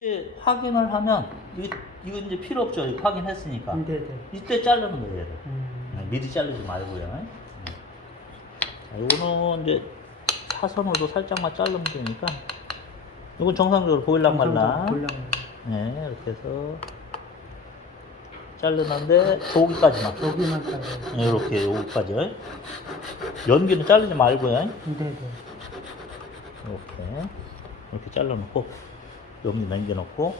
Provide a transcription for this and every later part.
이제 확인을 하면 이거, 이거 이제 필요 없죠. 이거 확인했으니까. 네네. 이때 자르는 거예요. 얘를. 음. 네, 미리 자르지 말고요. 음. 자, 요거는 이제 사선으로 살짝만 자르면 되니까. 이건 정상적으로 보일랑 말랑. 네, 이렇게 해서 자르는데 여기까지만. 여기만 따로. 네, 이렇게 여기까지. 연기는 자르지 말고요. 네네. 이렇게 이렇게 잘라놓고 여기 남겨놓고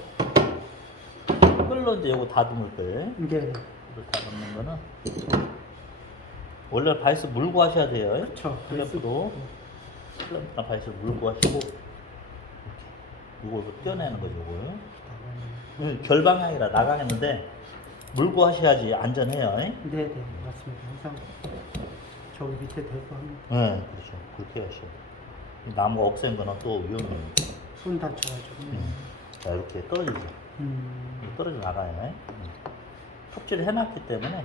끌로 이제 요거 다듬을 거예요. 네. 이거 다듬는 거는 원래 바이스 물고 하셔야 돼요. 그쵸. 클램프도 클램프나 바이스 물고 하시고 이거 떼어내는 거죠. 이거 이거 결방향이라 나가겠는데 물고 하셔야지 안전해요. 네, 네네. 맞습니다. 항상 저기 밑에 대고 하면 그렇죠. 그렇게. 이 나무 억센 거는 또 위험해요. 손 다쳐가지고. 음. 자 이렇게 떨어지죠. 음. 이거 떨어져 나가요. 음. 톱질을 해놨기 때문에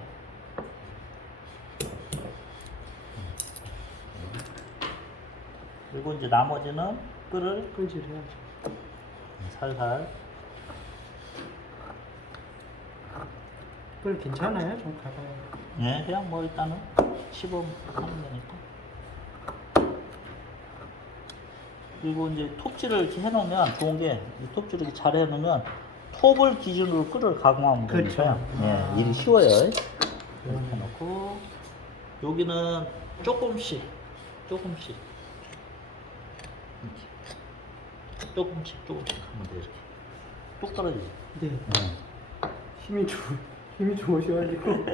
그리고 이제 나머지는 끈을 끈질 해야죠. 살살 끈 괜찮아요? 좀 가봐요. 네, 그냥 뭐 일단은 시범 하는 거니까 그리고 이제 톱질을 이렇게 해놓으면 좋은 게 이 톱질을 이렇게 잘 해놓으면 톱을 기준으로 끈을 가공하면 그렇죠. 되니까요. 예, 아. 일이 쉬워요. 이렇게 해놓고 여기는 조금씩 조금씩 이렇게 조금씩 조금씩 하면 돼요. 이렇게 뚝 떨어지죠. 네. 네. 힘이 좋 힘이 좋으셔가지고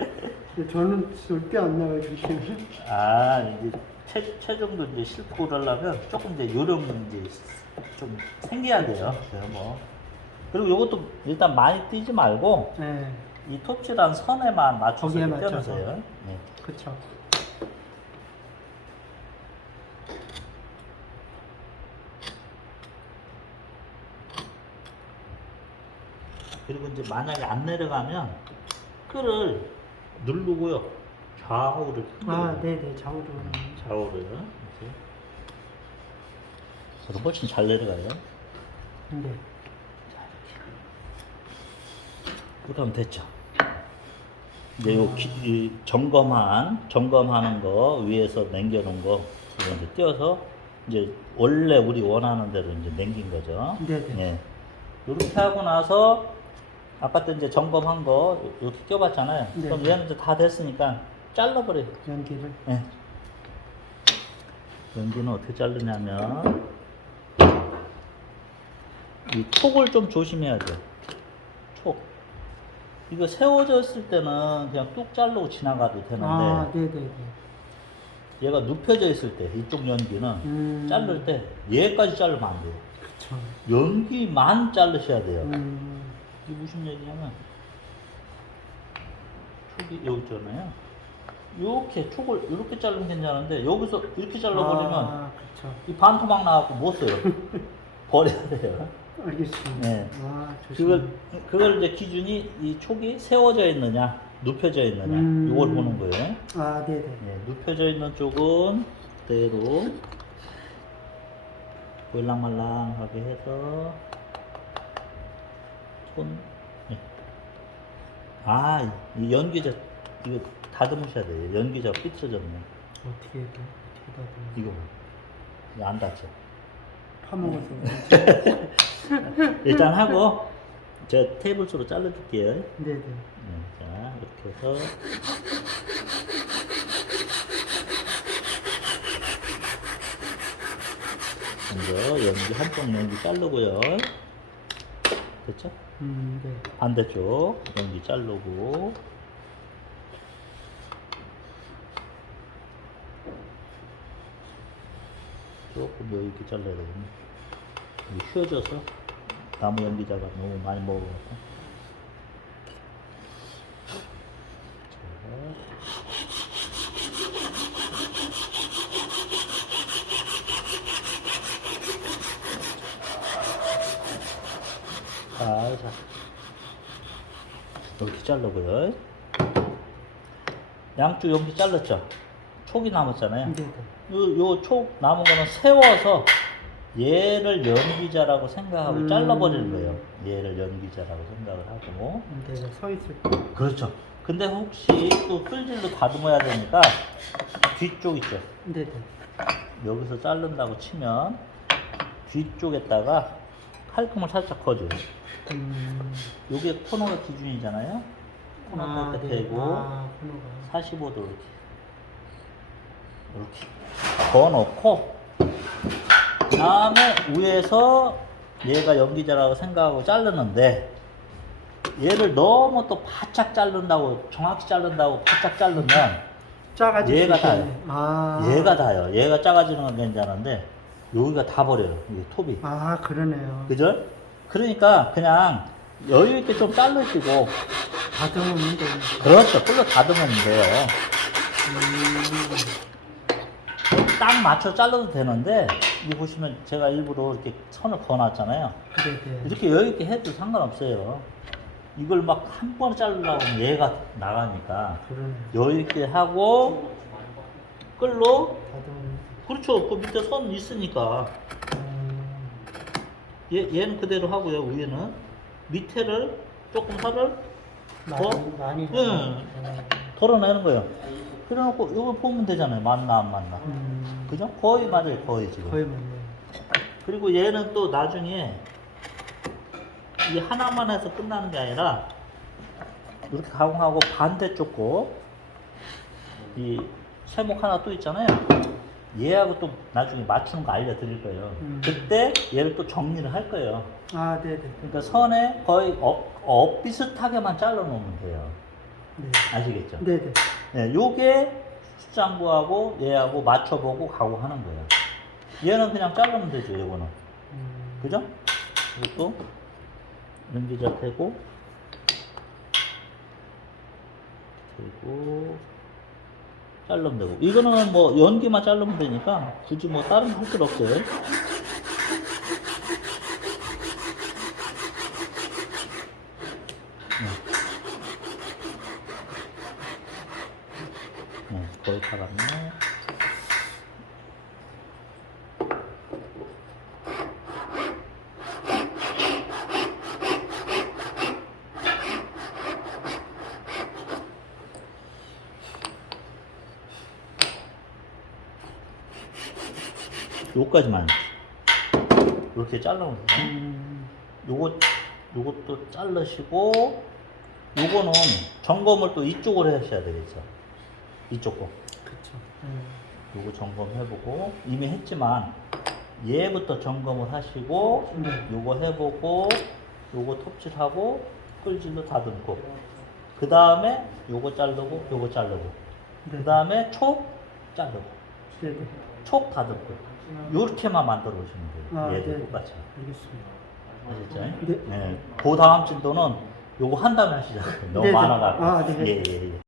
저는 절대 안 나와요 그렇게. 아 이제 체, 체중도 이제 싣고 그러려면 조금 이제 요령 이제 좀 생겨야 돼요. 그래서 뭐 그리고 이것도 일단 많이 뛰지 말고 네. 이 톱질한 선에만 맞춰서 거기에 맞춰서. 뛰어주세요. 네. 그쵸. 그리고 이제 만약에 안 내려가면 끌을 누르고요. 좌우를 아 네네 좌우로. 좌우를 이렇게. 그래서 훨씬 잘 내려가요. 네. 그럼 됐죠. 이제 요 기, 이 점검한 점검하는 거 위에서 남겨놓은 거 이거 이제 띄어서 이제 원래 우리 원하는 대로 이제 남긴 거죠. 네네. 예. 이렇게 하고 나서 아까 때 이제 점검한 거 이렇게 껴봤잖아요. 네. 그럼 얘는 이제 다 됐으니까 잘라버려요. 연기를. 예. 연기는 어떻게 자르냐면 이 촉을 좀 조심해야 돼. 촉. 이거 세워져 있을 때는 그냥 뚝 자르고 지나가도 되는데 아 네네네. 얘가 눕혀져 있을 때 이쪽 연기는 음. 자를 때 얘까지 자르면 안 돼요. 그쵸. 연기만 자르셔야 돼요. 음. 이게 무슨 얘기냐면 촉이 여기 있잖아요. 이렇게 촉을 이렇게 자르면 괜찮은데 여기서 이렇게 잘라버리면 아 그쵸. 이 반토막 나갖고 못 써요. 버려야 돼요. 알겠습니다. 네. 아 조심. 그걸 그걸 이제 기준이 이 촉이 세워져 있느냐, 눕혀져 있느냐, 음. 이걸 보는 거예요. 아 네네. 네, 눕혀져 있는 쪽은 그대로 볼랑말랑하게 해서 손. 네. 아, 이 연기자 이거 다듬으셔야 돼요. 연기자 삐뚤어졌네. 어떻게 해도 어떻게 다 이거 이거 안 닿죠. 파먹어서. 일단 하고 제가 테이블 수로 잘라줄게요. 네 네. 네, 자 이렇게 해서 먼저 연기 한쪽 연기 자르고요. 됐죠? 음 네. 반대쪽 연기 자르고 조금 여기 이렇게 잘라야 되겠네. 휘어져서 나무 연기자가 너무 많이 먹어갖고. 자, 자. 이렇게 자르고요. 양쪽 여기 잘랐죠? 촉이 남았잖아요. 네네. 요, 요 촉 남은 거는 세워서 얘를 연기자라고 생각하고 음. 잘라버리는 거예요. 얘를 연기자라고 생각을 하고. 네, 서 있을 때. 그렇죠. 근데 혹시 또 끌질로 다듬어야 되니까 뒤쪽 있죠. 네, 네. 여기서 자른다고 치면 뒤쪽에다가 칼금을 살짝 거줘요. 음. 요게 코너가 기준이잖아요. 코너 아, 끝에 네. 대고 아, 코너가. 45도 이렇게 이렇게 넣어놓고 다음에 위에서 얘가 연기자라고 생각하고 자르는데 얘를 너무 또 바짝 자른다고 정확히 자른다고 바짝 자르면 얘가. 다요. 아. 얘가 다요 얘가 작아지는 건 괜찮은데 여기가 다 버려요 이게 톱이 아, 그러네요. 그죠? 그러니까 그냥 여유 있게 좀 자르시고 다듬으면 돼. 그렇죠 끌로 다듬으면 돼요 음. 딱 맞춰 잘라도 되는데 이 보시면 제가 일부러 이렇게 선을 그어놨잖아요. 네, 네. 이렇게 여유 있게 해도 상관없어요. 이걸 막 한 번에 자르려고 하면 얘가 나가니까 그러네. 여유 있게 하고 끌로 다듬으면. 그렇죠. 그 밑에 선 있으니까 음. 얘 얘는 그대로 하고요. 위에는 밑에를 조금 살을 많이, 어? 많이. 응. 음. 덜어내는 거예요. 그래놓고 이거 보면 되잖아요. 맞나 안 맞나. 음. 그죠? 거의 맞아요. 거의 지금. 거의 맞네. 그리고 얘는 또 나중에 이 하나만 해서 끝나는 게 아니라 이렇게 가공하고 반대쪽 거이 세목 하나 또 있잖아요. 얘하고 또 나중에 맞추는 거 알려드릴 거예요. 음. 그때 얘를 또 정리를 할 거예요. 아, 네, 네. 그러니까 선에 거의 어, 어 비슷하게만 잘라 놓으면 돼요. 네. 아시겠죠? 네, 네. 네, 요게 수장구하고 얘하고 맞춰보고 가공하는 거예요. 얘는 그냥 자르면 되죠, 요거는. 음. 그죠? 이것도 연기자 되고 되고 자르면 되고. 이거는 뭐 연기만 자르면 되니까 굳이 뭐 다른 거할 필요 없어요. 네. 네, 거의 다 갔네 요까지만 이렇게 잘라놓으세요 음. 요거 요것도 자르시고 요거는 점검을 또 이쪽으로 하셔야 되겠죠 이쪽 거 그쵸. 음. 요거 점검해보고 이미 했지만 얘부터 점검을 하시고 네. 요거 해보고 요거 톱질하고 끌질로 다듬고 그 다음에 요거 자르고 요거 자르고 네. 그 다음에 촉 자르고 네, 네. 촉 다듬고 요렇게만 만들어 오시면 돼요 아, 얘도 네. 똑같이 알겠습니다. 아셨죠? 네. 네. 그 다음 진도는 요거 한 다음에 하시죠. 너무 네, 네. 많아가지고. 아, 네. 예, 예, 예.